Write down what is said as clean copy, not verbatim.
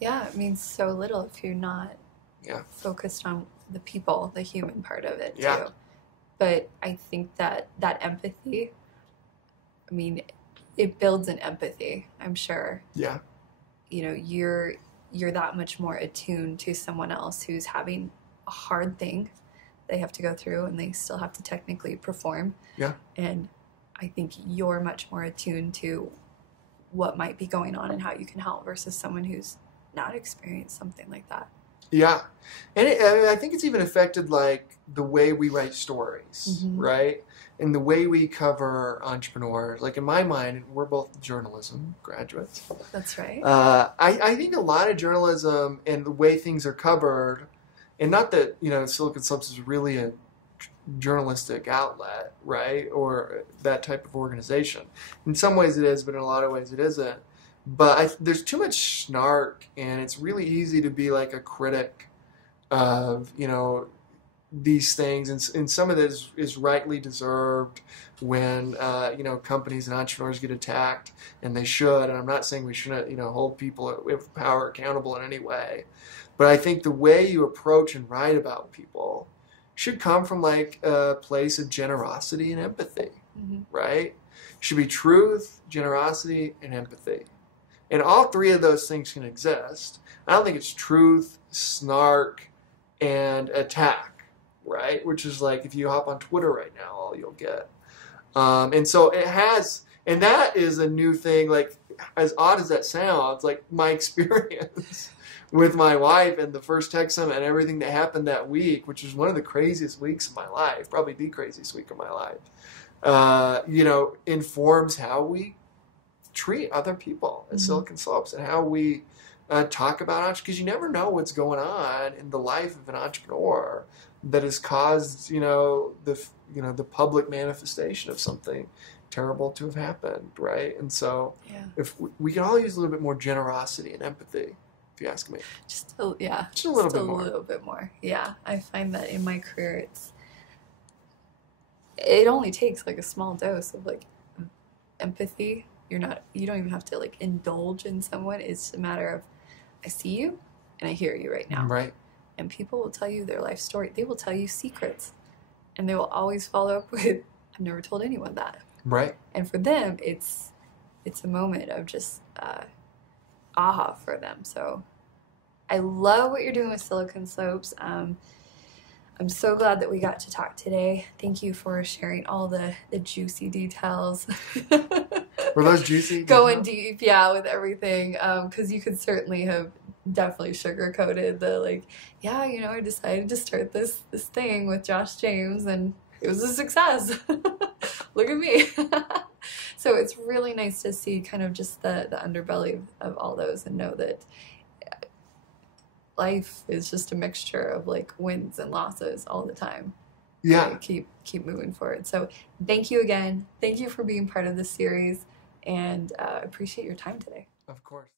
Yeah, it means so little if you're not Yeah. focused on the people, the human part of it Yeah. too. But I think that empathy, I mean, it builds an empathy, I'm sure. Yeah. You know, you're that much more attuned to someone else who's having a hard thing they have to go through and they still have to technically perform. Yeah. And I think you're much more attuned to what might be going on and how you can help versus someone who's not experienced something like that. Yeah. And I mean, I think it's even affected like the way we write stories, Mhm. right? And the way we cover entrepreneurs. Like in my mind, we're both journalism graduates. That's right. I think a lot of journalism and the way things are covered, and not that, Silicon Slopes is really a journalistic outlet, right? Or that type of organization. In some ways it is, but in a lot of ways it isn't. But there's too much snark, and it's really easy to be like a critic of, these things. And some of this is rightly deserved when, companies and entrepreneurs get attacked, and they should. And I'm not saying we shouldn't, hold people with power accountable in any way. But I think the way you approach and write about people should come from like a place of generosity and empathy, Mm-hmm. right? Should be truth, generosity, and empathy. And all three of those things can exist. I don't think it's truth, snark, and attack, right? Which is like if you hop on Twitter right now, all you'll get. And so it has, and that is a new thing, like as odd as that sounds, like my experience with my wife and the first tech summit and everything that happened that week, which was one of the craziest weeks of my life, probably the craziest week of my life, informs how we treat other people at Silicon Slopes and how we talk about entrepreneurs, because you never know what's going on in the life of an entrepreneur that has caused, the public manifestation of something terrible to have happened, right? And so if we can all use a little bit more generosity and empathy, if you ask me. Just a little bit more. Yeah, I find that in my career, it only takes like a small dose of like empathy. You don't even have to like indulge in someone. It's a matter of, I see you and I hear you right now. Right. And people will tell you their life story. They will tell you secrets, and they will always follow up with, I've never told anyone that. Right. And for them, it's a moment of just aha for them. So I love what you're doing with Silicon Slopes. I'm so glad that we got to talk today. Thank you for sharing all the juicy details. Were those juicy? Going deep, yeah, with everything. Because you could certainly have definitely sugar-coated the like, yeah, I decided to start this thing with Josh James and it was a success. Look at me. So it's really nice to see kind of just the underbelly of all those and know that life is just a mixture of like wins and losses all the time. Yeah. So keep moving forward. So thank you again. Thank you for being part of this series, and appreciate your time today. Of course.